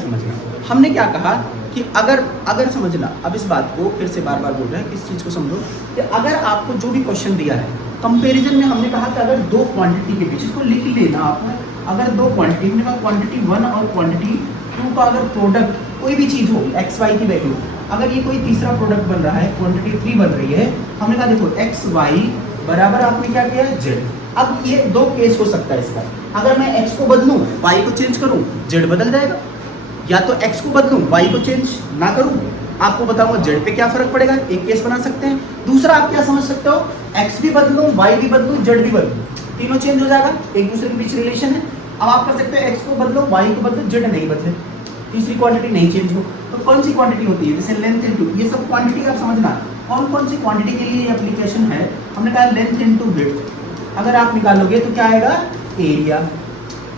समझना। हमने क्या कहा कि अगर समझना, अब इस बात को फिर से बार बार बोल रहे हैं कि इस चीज़ को समझो कि अगर आपको जो भी क्वेश्चन दिया है कंपैरिजन में, हमने कहा कि अगर दो क्वांटिटी के बीच, इसको लिख लेना आपने, अगर दो क्वांटिटी, हमने कहा क्वांटिटी 1 और क्वांटिटी 2 का अगर प्रोडक्ट कोई भी चीज़ हो एक्स वाई की वैल्यू, अगर ये कोई तीसरा प्रोडक्ट बन रहा है, क्वांटिटी 3 बन रही है, हमने कहा देखो एक्स वाई बराबर आपने क्या किया है जेड। अब ये दो केस हो सकता है इसका, अगर मैं एक्स को बदलूं वाई को चेंज करूं जेड बदल जाएगा, या तो एक्स को बदलूं वाई को चेंज ना करूं, आपको बताऊंगा जेड पे क्या फर्क पड़ेगा, एक केस बना सकते हैं। दूसरा आप क्या समझ सकते हो, एक्स भी बदलूं वाई भी बदलूं जेड भी बदलूं, तीनों चेंज हो जाएगा, एक दूसरे के बीच रिलेशन है। अब आप कर सकते हो एक्स को बदलो वाई को बदलो जेड नहीं बदले, तीसरी क्वांटिटी नहीं चेंज हो, तो कौन सी क्वांटिटी होती है, जैसे लेंथ इनटू, ये सब क्वांटिटी आप समझना कौन कौन सी क्वांटिटी के लिए एप्लीकेशन है। हमने कहा लेंथ इनटू विड्थ, अगर आप निकालोगे तो क्या आएगा एरिया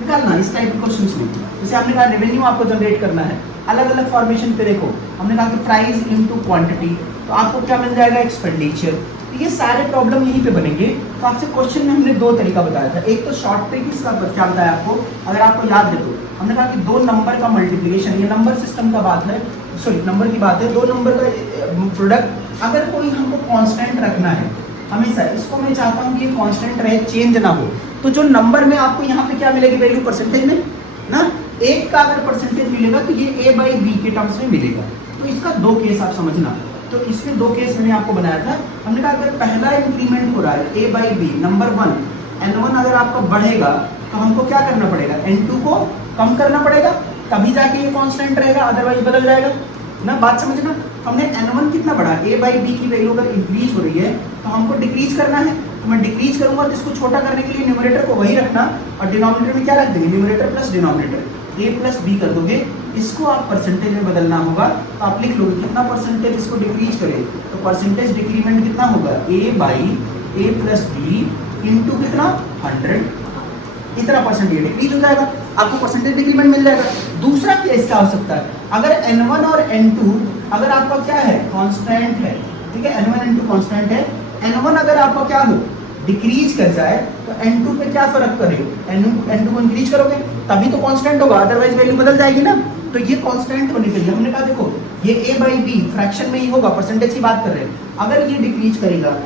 निकालना, इस टाइप के क्वेश्चन में। जैसे हमने कहा रेवेन्यू आपको जनरेट करना है, अलग अलग फॉर्मेशन पे देखो, हमने कहा कि प्राइस इनटू क्वांटिटी, तो आपको क्या मिल जाएगा एक्सपेंडिचर। तो ये सारे प्रॉब्लम यहीं पे बनेंगे। तो आपसे क्वेश्चन में हमने दो तरीका बताया था, एक तो शॉर्ट ट्रिक, इसका क्या बताया आपको, अगर आपको याद है तो हमने कहा कि दो नंबर का मल्टीप्लिकेशन, ये नंबर सिस्टम का बात है, सॉरी नंबर की बात है, दो नंबर का प्रोडक्ट, अगर कोई हमको कांस्टेंट रखना है हमेशा, इसको मैं चाहता हूँ कि ये कांस्टेंट रहे, चेंज ना हो, तो जो नंबर में आपको यहाँ पे क्या मिलेगी वैल्यू परसेंटेज में ना, एक का अगर परसेंटेज मिलेगा तो ये a बाई बी के टर्म्स में मिलेगा। तो इसका दो केस आप समझना, तो इसमें दो केस मैंने आपको बनाया था। हमने कहा अगर पहला इंक्रीमेंट हो रहा है a by B, number 1 n1 अगर आपका बढ़ेगा तो हमको क्या करना पड़ेगा, n2 को कम करना पड़ेगा, तभी जाके ये कांस्टेंट रहेगा, अदरवाइज बदल जाएगा ना, बात समझना। हमने n1 कितना बढ़ा, a बाई बी की वैल्यू अगर इंक्रीज हो रही है तो हमको डिक्रीज करना है, तो मैं डिक्रीज करूंगा तो इसको छोटा करने के लिए न्यूमरेटर को वही रखना और डिनोमिनेटर में क्या रख देंगे, numerator plus denominator, a plus B कर दोगे, इसको आप परसेंटेज में बदलना होगा, तो आप लिख लोगे कितना परसेंटेज इसको डिक्रीज करें, तो परसेंटेज डिक्रीमेंट कितना होगा a by A plus B into कितना 100, इतना परसेंटेज डिक्रीज हो जाएगा, आपको परसेंटेज डिक्रीमेंट मिल जाएगा। दूसरा केस क्या हो सकता है, अगर n1 और n2 अगर आपका क्या है कांस्टेंट है, ठीक है, n1 n2 कांस्टेंट है, n1 अगर आपका क्या हो डिक्रीज कर जाए तो n2 पे क्या फर्क करेगा, n2 को इंक्रीज करोगे तभी तो कांस्टेंट होगा, अदरवाइज वैल्यू बदल जाएगी ना। तो ये कांस्टेंट होने के लिए हमने कहा देखो ये a बाई बी फ्रैक्शन में ही होगा, परसेंटेज की बात कर रहे हैं, अगर ये डिक्रीज करेगा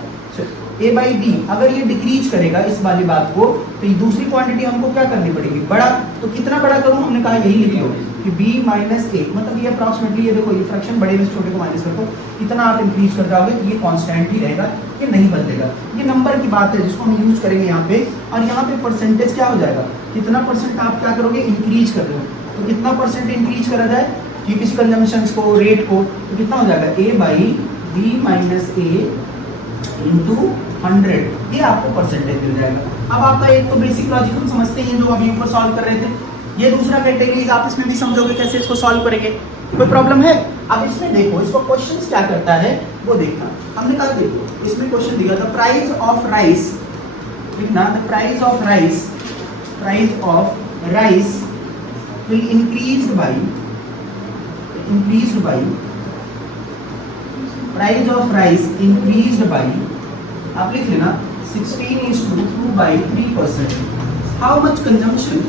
a बाई बी, अगर ये डिक्रीज करेगा इस वाली बात को, तो ये दूसरी क्वांटिटी हमको क्या करनी पड़ेगी बड़ा, तो कितना बड़ा करूं, हमने कहा यही लिख लो कि b माइनस ए, मतलब ये अप्रॉक्सीमेटली, ये देखो ये फ्रैक्शन बड़े में से छोटे को माइनस कर दो, इतना आप इंक्रीज कर जाओगे तो ये कांस्टेंट ही रहेगा, ये नहीं बदलेगा। ये नंबर की बात है जिसको हम यूज करेंगे यहाँ पे, और यहाँ पे परसेंटेज क्या हो जाएगा, कितना परसेंट आप क्या करोगे इंक्रीज कर रहे हो, तो कितना परसेंट इंक्रीज करा जाए कि किसी कंजम्पशन को, रेट को, तो कितना हो जाएगा a by B minus A into 100, ये आपको परसेंटेज मिल जाएगा। अब आपका एक तो बेसिक लॉजिक हम समझते हैं जो अभी ऊपर सॉल्व कर रहे थे, ये दूसरा कैटेगरी आप इसमें भी समझोगे कैसे इसको सॉल्व करेंगे, कोई प्रॉब्लम है। अब इसमें देखो इसको क्वेश्चंस क्या करता है वो देखना, हमने कहा देखो इसमें क्वेश्चन दिया था प्राइस ऑफ राइस, लिखना price of rice will increase by price of rice increased by, आप लिख लेना 16:2/3%। हाउ मच कंजम्पशन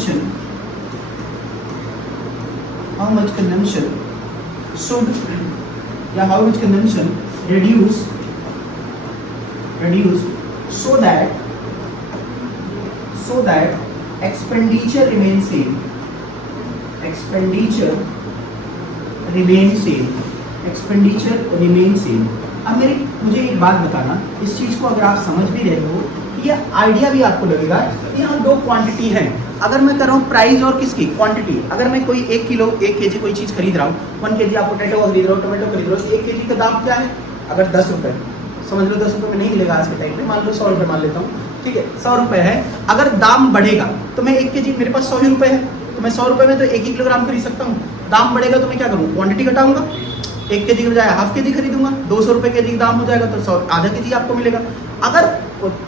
should, या how much consumption reduce so that expenditure remains same, अब मुझे एक बात बताना, इस चीज को अगर आप समझ भी रहे हो ये आइडिया भी आपको लगेगा कि यहाँ दो क्वांटिटी हैं। अगर मैं कर रहा हूँ प्राइस और किसकी क्वांटिटी, अगर मैं कोई 1 kg कोई चीज़ खरीद रहा हूँ, 1 kg आप पोटैटो खरीद रहे हो, टोमेटो खरीद रहे हो, 1 kg का दाम क्या है, अगर 10 रुपये, समझ लो 10 रुपये में नहीं मिलेगा आज के टाइम पे, मान लो 100 रुपये मान लेता हूँ, ठीक है 100 रुपये है, अगर दाम बढ़ेगा तो मैं 1 kg, मेरे पास 100 ही रुपये है, तो मैं 100 रुपये में तो 1 ही किलोग्राम खरीद सकता हूँ, दाम बढ़ेगा तो मैं क्या करूँ क्वांटिटी घटाऊंगा, 1 kg के बजाय हाफ के जी खरीदूंगा, 200 रुपये के जी दाम हो जाएगा तो आधा के जी आपको मिलेगा। अगर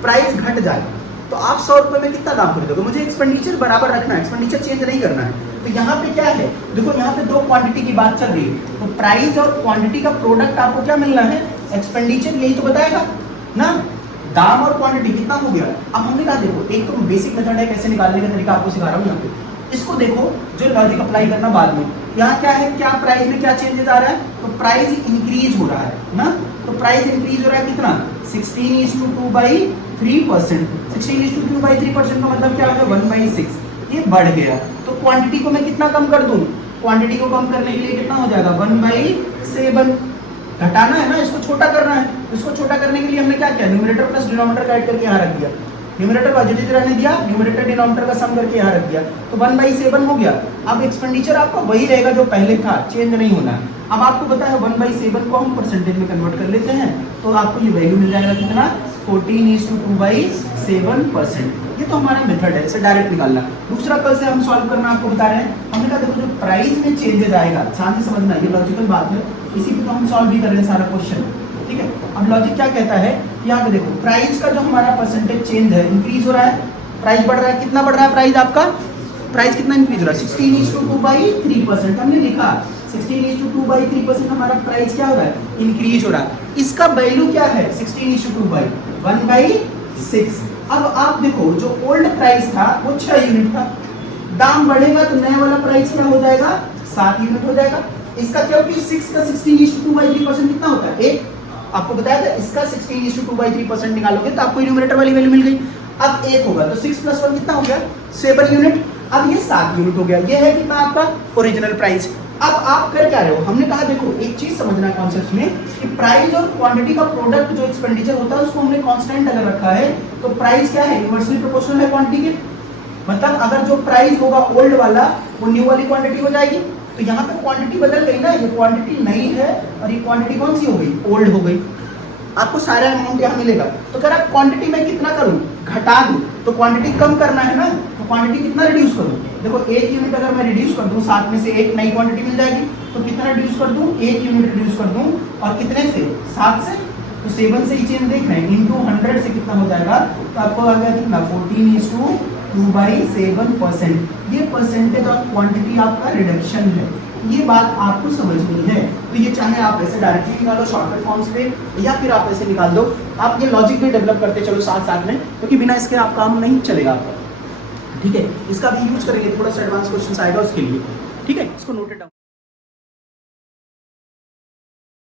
प्राइस घट जाए तो आप 100 रुपये में कितना दाम खरीदोगे, मुझे एक्सपेंडिचर बराबर रखना है, एक्सपेंडिचर चेंज नहीं करना है। तो यहाँ पे क्या है, देखो यहाँ पे दो क्वांटिटी की बात चल रही है, तो प्राइस और क्वांटिटी का प्रोडक्ट आपको क्या मिलना है एक्सपेंडिचर, यही तो बताएगा ना, दाम और क्वांटिटी कितना हो गया। अब हमने कहा देखो एक तो बेसिक मेथड है कैसे निकालने का तरीका आपको सिखा रहा हूँ यहाँ पे। इसको देखो जो लॉजिक अप्लाई करना बाद में। यहाँ क्या है, क्या प्राइस में क्या चेंजेस आ रहा है, तो प्राइस इंक्रीज हो रहा है ना। तो प्राइस इंक्रीज हो रहा है कितना, 16:2/3%। 16:2/3% का मतलब क्या होगा, 1/6। ये बढ़ गया तो क्वांटिटी को मैं कितना कम कर दूं, क्वांटिटी को कम करने के लिए कितना हो जाएगा, 1/7। घटाना है ना, इसको छोटा करना है। इसको छोटा करने के लिए हमने क्या किया, न्यूमरेटर प्लस डिनोमिनेटर का ऐड करके यहाँ रख दिया। न्यूमरेटर का जो रहने दिया, न्यूमरेटर डिनोमिनेटर का सम करके यहाँ रख दिया, तो 1/7 हो गया। अब एक्सपेंडिचर आपका वही रहेगा जो पहले था, चेंज नहीं होना। अब आपको पता है 1/7 को हम परसेंटेज में कन्वर्ट कर लेते हैं, तो आपको ये वैल्यू मिल जाएगा कितना, 14:2/7%। ये तो हमारा मेथड है, इसे डायरेक्ट निकालना। दूसरा कल से हम सॉल्व करना आपको बता रहे हैं। हमने कहा देखो जो प्राइस में चेंजेस आएगा, ध्यान से समझना, ये लॉजिकल बात है, इसी पे तो हम सॉल्व भी कर रहे हैं सारा क्वेश्चन, ठीक है। अब लॉजिक क्या कहता है, यहाँ पे देखो प्राइस का जो हमारा परसेंटेज चेंज है, इंक्रीज हो रहा है, प्राइस बढ़ रहा है, कितना बढ़ रहा है प्राइस आपका, प्राइस कितना इंक्रीज हो रहा है, 16:2/3%। हमने लिखा 16:2/3% हमारा प्राइस क्या हो रहा है, इंक्रीज हो रहा है। इसका वैल्यू क्या है, 16:2/1/6। अब आप देखो जो ओल्ड प्राइस था वो 6 यूनिट था, दाम बढ़ेगा तो नया वाला प्राइस क्या हो जाएगा, 7 यूनिट हो जाएगा। इसका क्या होगा, 6 का 16:2/3% कितना होता है, 1। आपको बताया था इसका 16:2/3% निकालोगे तो आपको न्यूमरेटर वाली वैल्यू मिल गई। अब 1 होगा तो 6 + 1 कितना हो गया, 7 यूनिट। अब ये 7 यूनिट हो गया, ये है कितना आपका ओरिजिनल प्राइस। अब आप कर क्या रहे हो, हमने कहा देखो एक चीज समझना है कॉन्सेप्ट में कि प्राइस और क्वांटिटी का प्रोडक्ट जो एक्सपेंडिचर होता है उसको हमने कांस्टेंट अगर रखा है तो प्राइस क्या है, इनवर्सली प्रोपोर्शनल है क्वांटिटी के। मतलब अगर जो प्राइस होगा ओल्ड वाला वो न्यू वाली क्वांटिटी हो जाएगी। तो यहाँ पे क्वांटिटी बदल गई ना, ये क्वांटिटी नई है और ये क्वांटिटी कौन सी हो गई, ओल्ड हो गई। आपको सारा अमाउंट यहाँ मिलेगा, तो अगर आप क्वांटिटी में कितना करूँ, घटा दूँ, तो क्वांटिटी कम करना है ना, तो क्वांटिटी कितना रिड्यूस करूँ। देखो 1 यूनिट अगर मैं रिड्यूस कर दूँ, 7 में से 1 नई क्वांटिटी मिल जाएगी, तो कितना रिड्यूस कर दूँ, 1 यूनिट रिड्यूस कर दूँ, और कितने से, 7 से, तो 7 से ही चेंज देख रहे हैं, इंटू 100 से कितना हो जाएगा, तो आपको आ गया कितना, 14:2/7%। ये परसेंटेज ऑफ क्वांटिटी आपका रिडक्शन है। ये बात आपको समझनी है। तो ये चाहे आप ऐसे डायरेक्टली निकालो शॉर्टकट फॉर्म्स पे, या फिर आप ऐसे निकाल दो। आप ये लॉजिक भी डेवलप करते चलो साथ साथ में, क्योंकि बिना इसके आप काम नहीं चलेगा आपका, ठीक है। इसका भी यूज करेंगे, थोड़ा सा एडवांस क्वेश्चन आएगा उसके लिए, ठीक है। इसको नोटेड डाउन।